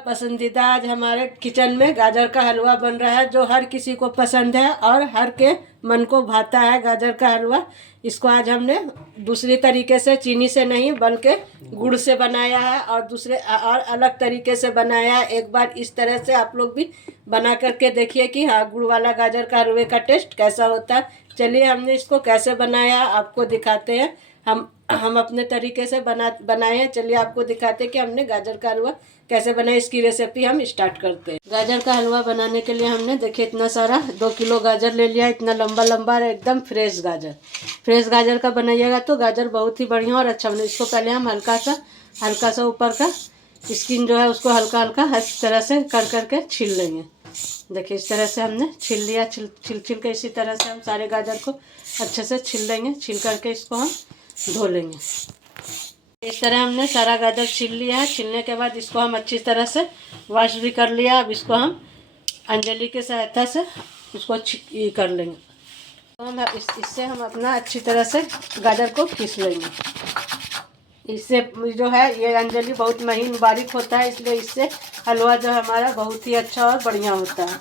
पसंदीदा आज हमारे किचन में गाजर का हलवा बन रहा है, जो हर किसी को पसंद है और हर के मन को भाता है गाजर का हलवा। इसको आज हमने दूसरी तरीके से, चीनी से नहीं बल्कि गुड़ से बनाया है और दूसरे और अलग तरीके से बनाया है। एक बार इस तरह से आप लोग भी बना करके देखिए कि हाँ, गुड़ वाला गाजर का हलवे का टेस्ट कैसा होता है। चलिए हमने इसको कैसे बनाया आपको दिखाते हैं। हम अपने तरीके से बनाए हैं। चलिए आपको दिखाते हैं कि हमने गाजर का हलवा कैसे बनाया। इसकी रेसिपी हम स्टार्ट करते हैं। गाजर का हलवा बनाने के लिए हमने देखिए इतना सारा 2 किलो गाजर ले लिया। इतना लंबा लंबा एकदम फ्रेश गाजर का बनाइएगा तो गाजर बहुत ही बढ़िया और अच्छा बने। इसको पहले हम हल्का सा ऊपर का स्किन जो है उसको हल्का हल्का इस तरह से कर करके छील लेंगे। देखिए इस तरह से हमने छील लिया। छील के इसी तरह से हम सारे गाजर को अच्छे से छील लेंगे। छील करके इसको हम धो लेंगे। इस तरह हमने सारा गाजर छील लिया है। छीलने के बाद इसको हम अच्छी तरह से वॉश भी कर लिया। अब इसको हम अंजलि के सहायता से इसको कर लेंगे। तो हम इससे हम अपना अच्छी तरह से गाजर को पीस लेंगे। इससे जो है ये अंजलि बहुत महीन बारीक होता है, इसलिए इससे हलवा जो हमारा बहुत ही अच्छा और बढ़िया होता है।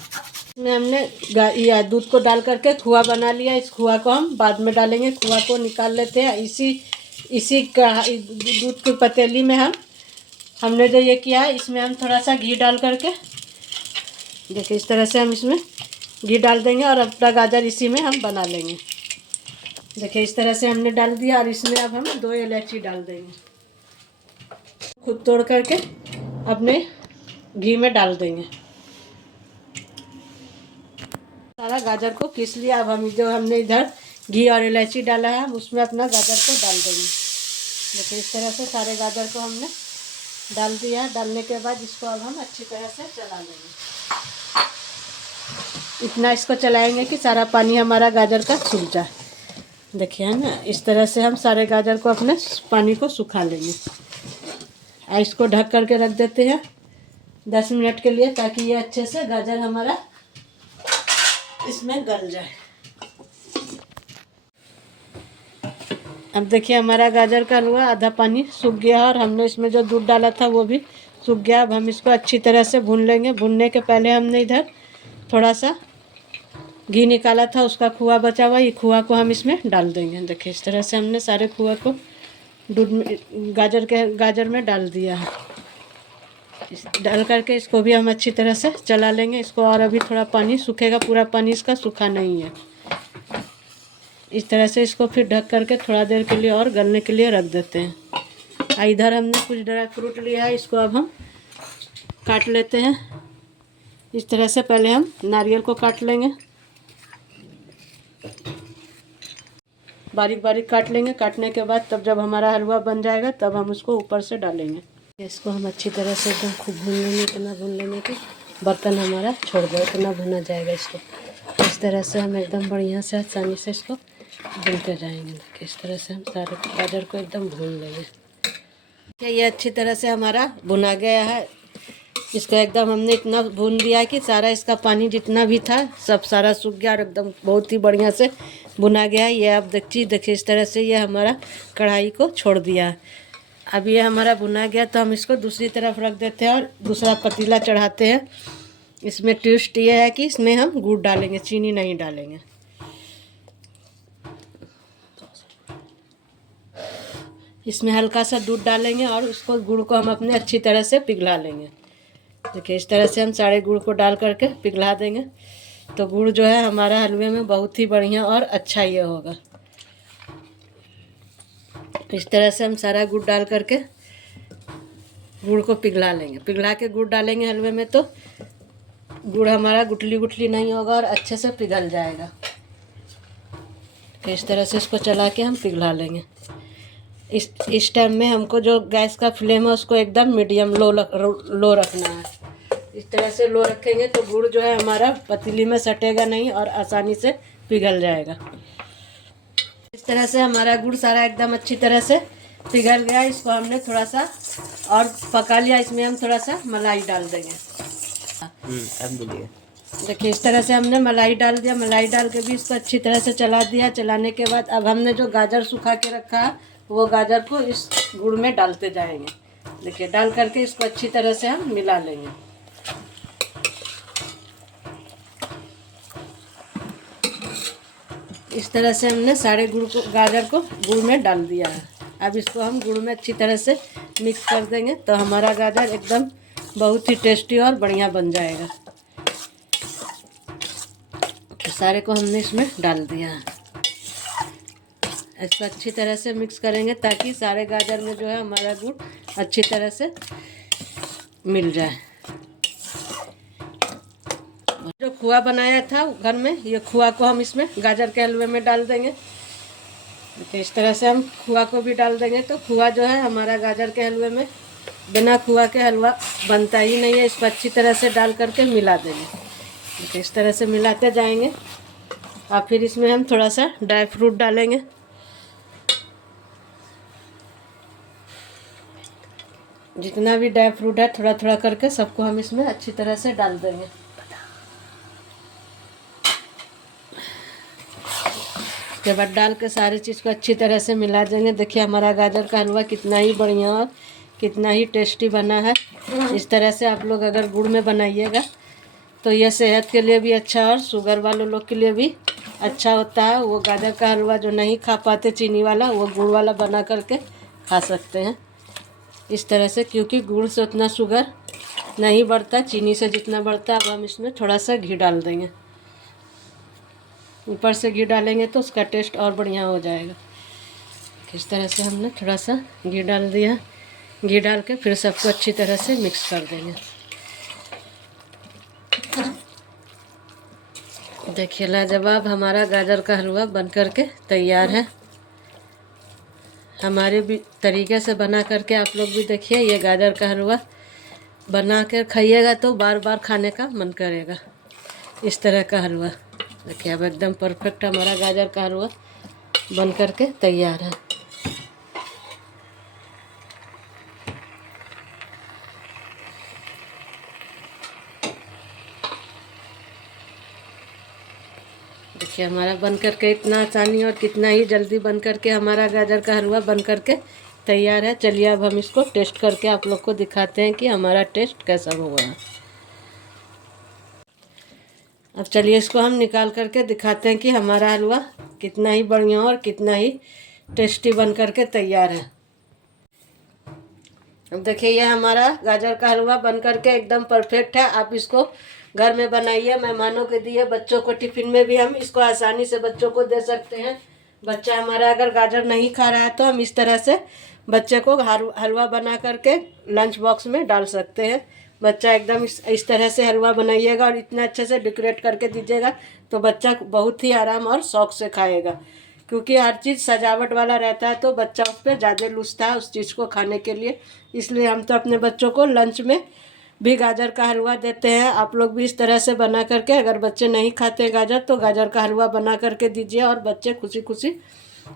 इसमें हमने दूध को डाल करके खोआ बना लिया। इस खोआ को हम बाद में डालेंगे। खोआ को निकाल लेते हैं। इसी दूध की पतीली में हमने जो ये किया है, इसमें हम थोड़ा सा घी डाल करके देखिए इस तरह से हम इसमें घी डाल देंगे और अपना गाजर इसी में हम बना लेंगे। देखिए इस तरह से हमने डाल दिया और इसमें अब हम 2 इलायची डाल देंगे। खुद तोड़ करके अपने घी में डाल देंगे। सारा गाजर को पीस लिया। अब हम जो हमने इधर घी और इलायची डाला है, हम उसमें अपना गाजर को डाल देंगे। देखिए इस तरह से सारे गाजर को हमने डाल दिया। डालने के बाद इसको अब हम अच्छी तरह से चला लेंगे। इतना इसको चलाएंगे कि सारा पानी हमारा गाजर का सूख जाए। देखिए है ना, इस तरह से हम सारे गाजर को अपने पानी को सुखा लेंगे। इसको ढक करके रख देते हैं 10 मिनट के लिए, ताकि ये अच्छे से गाजर हमारा इसमें गल जाए। अब देखिए हमारा गाजर का हलवा आधा पानी सूख गया और हमने इसमें जो दूध डाला था वो भी सूख गया। अब हम इसको अच्छी तरह से भून लेंगे। भूनने के पहले हमने इधर थोड़ा सा घी निकाला था, उसका खोआ बचा हुआ, ये खोआ को हम इसमें डाल देंगे। देखिए इस तरह से हमने सारे खोआ को दूध में गाजर में डाल दिया है। डाल करके इसको भी हम अच्छी तरह से चला लेंगे। इसको और अभी थोड़ा पानी सूखेगा, पूरा पानी इसका सूखा नहीं है। इस तरह से इसको फिर ढक करके थोड़ा देर के लिए और गलने के लिए रख देते हैं। इधर हमने कुछ ड्राई फ्रूट लिया है, इसको अब हम काट लेते हैं। इस तरह से पहले हम नारियल को काट लेंगे, बारीक बारीक काट लेंगे। काटने के बाद तब जब हमारा हलवा बन जाएगा तब हम उसको ऊपर से डालेंगे। इसको हम अच्छी तरह से एकदम खूब भून लेंगे। इतना भून लेंगे कि बर्तन हमारा छोड़ दे, इतना भुना जाएगा। इसको इस तरह से हम एकदम बढ़िया से आसानी से इसको भूनते जाएंगे। इस तरह से हम सारे गाजर को एकदम भून लेंगे। ये अच्छी तरह से हमारा भुना गया है। इसको एकदम हमने इतना भून दिया कि सारा इसका पानी जितना भी था सब सारा सूख गया और एकदम बहुत ही बढ़िया से भुना गया है। ये आप देखिए इस तरह से ये हमारा कढ़ाई को छोड़ दिया है। अब ये हमारा भुना गया तो हम इसको दूसरी तरफ रख देते हैं और दूसरा पतीला चढ़ाते हैं। इसमें ट्विस्ट ये है कि इसमें हम गुड़ डालेंगे, चीनी नहीं डालेंगे। इसमें हल्का सा दूध डालेंगे और उसको गुड़ को हम अपने अच्छी तरह से पिघला लेंगे। देखिए इस तरह से हम सारे गुड़ को डाल करके पिघला देंगे तो गुड़ जो है हमारा हलवे में बहुत ही बढ़िया और अच्छा ये होगा। इस तरह से हम सारा गुड़ डाल करके गुड़ को पिघला लेंगे। पिघला के गुड़ डालेंगे हलवे में तो गुड़ हमारा गुठली गुठली नहीं होगा और अच्छे से पिघल जाएगा। इस तरह से इसको चला के हम पिघला लेंगे। इस टाइम में हमको जो गैस का फ्लेम है उसको एकदम मीडियम लो रखना है। इस तरह से लो रखेंगे तो गुड़ जो है हमारा पतीली में सटेगा नहीं और आसानी से पिघल जाएगा। इस तरह से हमारा गुड़ सारा एकदम अच्छी तरह से पिघल गया। इसको हमने थोड़ा सा और पका लिया। इसमें हम थोड़ा सा मलाई डाल देंगे। देखिए इस तरह से हमने मलाई डाल दिया। मलाई डाल के भी इसको अच्छी तरह से चला दिया। चलाने के बाद अब हमने जो गाजर सुखा के रखा है वो गाजर को इस गुड़ में डालते जाएंगे। देखिए डाल करके इसको अच्छी तरह से हम मिला लेंगे। इस तरह से हमने सारे गाजर को गुड़ में डाल दिया है। अब इसको हम गुड़ में अच्छी तरह से मिक्स कर देंगे तो हमारा गाजर एकदम बहुत ही टेस्टी और बढ़िया बन जाएगा। तो सारे को हमने इसमें डाल दिया है। इसको अच्छी तरह से मिक्स करेंगे ताकि सारे गाजर में जो है हमारा गुड़ अच्छी तरह से मिल जाए। जो खोआ बनाया था घर में, ये खोआ को हम इसमें गाजर के हलवे में डाल देंगे। तो इस तरह से हम खोआ को भी डाल देंगे। तो खोआ जो है हमारा गाजर के हलवे में, बिना खोआ के हलवा बनता ही नहीं है। इसको अच्छी तरह से डाल करके मिला देंगे। तो इस तरह से मिलाते जाएंगे। और फिर इसमें हम थोड़ा सा ड्राई फ्रूट डालेंगे। जितना भी ड्राई फ्रूट है थोड़ा थोड़ा करके सबको हम इसमें अच्छी तरह से डाल देंगे। उसके बाद डाल के सारी चीज़ को अच्छी तरह से मिला देंगे। देखिए हमारा गाजर का हलवा कितना ही बढ़िया और कितना ही टेस्टी बना है। इस तरह से आप लोग अगर गुड़ में बनाइएगा तो यह सेहत के लिए भी अच्छा और शुगर वाले लोग के लिए भी अच्छा होता है। वो गाजर का हलवा जो नहीं खा पाते चीनी वाला, वो गुड़ वाला बना करके खा सकते हैं इस तरह से, क्योंकि गुड़ से उतना शुगर नहीं बढ़ता, चीनी से जितना बढ़ता है। अब हम इसमें थोड़ा सा घी डाल देंगे। ऊपर से घी डालेंगे तो उसका टेस्ट और बढ़िया हो जाएगा। इस तरह से हमने थोड़ा सा घी डाल दिया। घी डाल के फिर सबको अच्छी तरह से मिक्स कर देंगे। देखिए लाजवाब हमारा गाजर का हलवा बन करके तैयार है। हमारे भी तरीके से बना करके आप लोग भी देखिए। ये गाजर का हलवा बना कर खाइएगा तो बार बार खाने का मन करेगा। इस तरह का हलवा देखिए, अब एकदम परफेक्ट हमारा गाजर का हलवा बन करके तैयार है। देखिए हमारा बन करके इतना आसानी और कितना ही जल्दी बन करके हमारा गाजर का हलवा बन करके तैयार है। चलिए अब हम इसको टेस्ट करके आप लोग को दिखाते हैं कि हमारा टेस्ट कैसा हुआ है। अब चलिए इसको हम निकाल करके दिखाते हैं कि हमारा हलवा कितना ही बढ़िया और कितना ही टेस्टी बन करके तैयार है। अब देखिए ये हमारा गाजर का हलवा बन करके एकदम परफेक्ट है। आप इसको घर में बनाइए, मेहमानों के दिए, बच्चों को टिफ़िन में भी हम इसको आसानी से बच्चों को दे सकते हैं। बच्चा हमारा अगर गाजर नहीं खा रहा है तो हम इस तरह से बच्चे को हलवा बना करके लंच बॉक्स में डाल सकते हैं। बच्चा एकदम इस तरह से हलवा बनाइएगा और इतना अच्छे से डेकोरेट करके दीजिएगा तो बच्चा बहुत ही आराम और शौक से खाएगा। क्योंकि हर चीज़ सजावट वाला रहता है तो बच्चा उस पर ज़्यादा लुचता है उस चीज़ को खाने के लिए। इसलिए हम तो अपने बच्चों को लंच में भी गाजर का हलवा देते हैं। आप लोग भी इस तरह से बना करके, अगर बच्चे नहीं खाते गाजर तो गाजर का हलवा बना करके दीजिए और बच्चे खुशी खुशी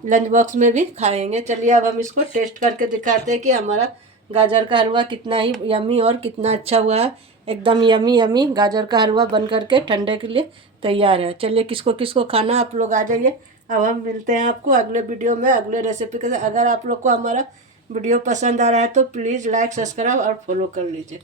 लंच बॉक्स में भी खाएंगे। चलिए अब हम इसको टेस्ट करके दिखाते हैं कि हमारा गाजर का हलवा कितना ही यमी और कितना अच्छा हुआ है। एकदम यमी यमी गाजर का हलवा बन करके ठंडे के लिए तैयार है। चलिए किसको किसको खाना आप लोग आ जाइए। अब हम मिलते हैं आपको अगले वीडियो में अगले रेसिपी के साथ। अगर आप लोग को हमारा वीडियो पसंद आ रहा है तो प्लीज़ लाइक, सब्सक्राइब और फॉलो कर लीजिए।